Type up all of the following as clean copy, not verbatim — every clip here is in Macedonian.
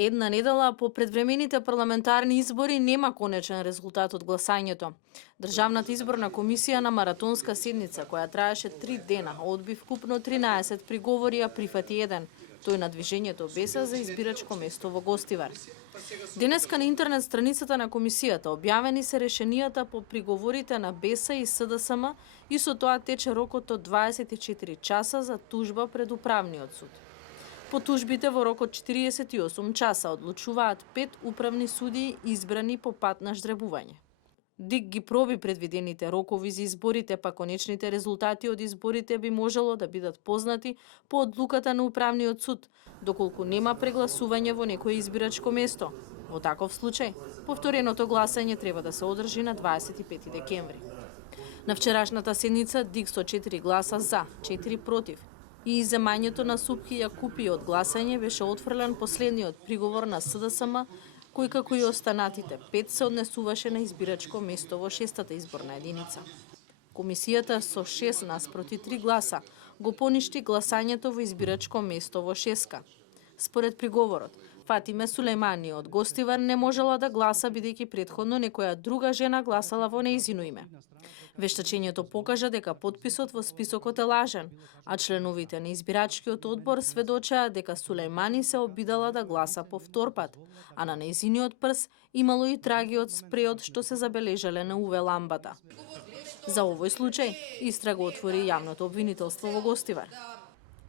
Една недела по предвремените парламентарни избори нема конечен резултат од гласањето. Државната изборна комисија на маратонска седница, која траеше 3 дена, одби вкупно 13 приговори, а прифати еден, тој на движењето Беса за избирачко место во Гостивар. Денеска на интернет страницата на комисијата објавени се решенијата по приговорите на Беса и СДСМ и со тоа тече рокот од 24 часа за тужба пред управниот суд. По тужбите во рок од 48 часа одлучуваат 5 управни судии избрани по пат на ждребување. ДИК ги проби предвидените рокови за изборите, па конечните резултати од изборите би можело да бидат познати по одлуката на управниот суд, доколку нема прегласување во некое избирачко место. Во таков случај, повтореното гласање треба да се одржи на 25 декември. На вчерашната седница ДИК со 4 гласа за, 4 против, и иземањето на Супки Јакупи од гласање беше отфрлен последниот приговор на СДСМ, кој како и останатите 5 се однесуваше на избирачко место во 6-та изборна единица. Комисијата со 6 наспроти 3 гласа го поништи гласањето во избирачко место во Шеска. Според приговорот, Фатиме Сулејмани од Гостивар не можела да гласа бидејќи претходно некоја друга жена гласала во нејзино име. Вештачењето покажа дека потписот во списокот е лажен, а членовите на избирачкиот одбор сведочеа дека Сулејмани се обидала да гласа по втор пат, а на нејзиниот прс имало и траги од спреот што се забележале на УВ ламбата. За овој случај истрага отвори јавното обвинителство во Гостивар.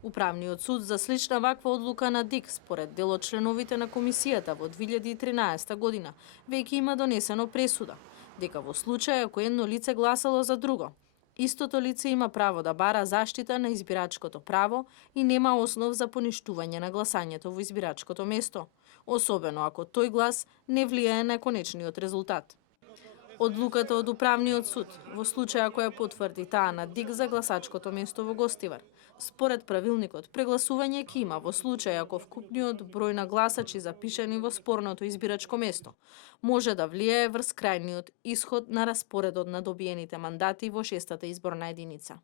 Управниот суд за слична ваква одлука на ДИК, според дел од членовите на комисијата во 2013 година, веќе има донесено пресуда, дека во случај ако едно лице гласало за друго, истото лице има право да бара заштита на избирачкото право и нема основ за поништување на гласањето во избирачкото место, особено ако тој глас не влијае на конечниот резултат. Одлуката од управниот суд, во случај ако ја потврди таа на ДИК за гласачкото место во Гостивар, според правилникот, прегласување ќе има во случај ако вкупниот број на гласачи запишани во спорното избирачко место може да влијае врз крајниот исход на распоредот на добиените мандати во 6-та изборна единица.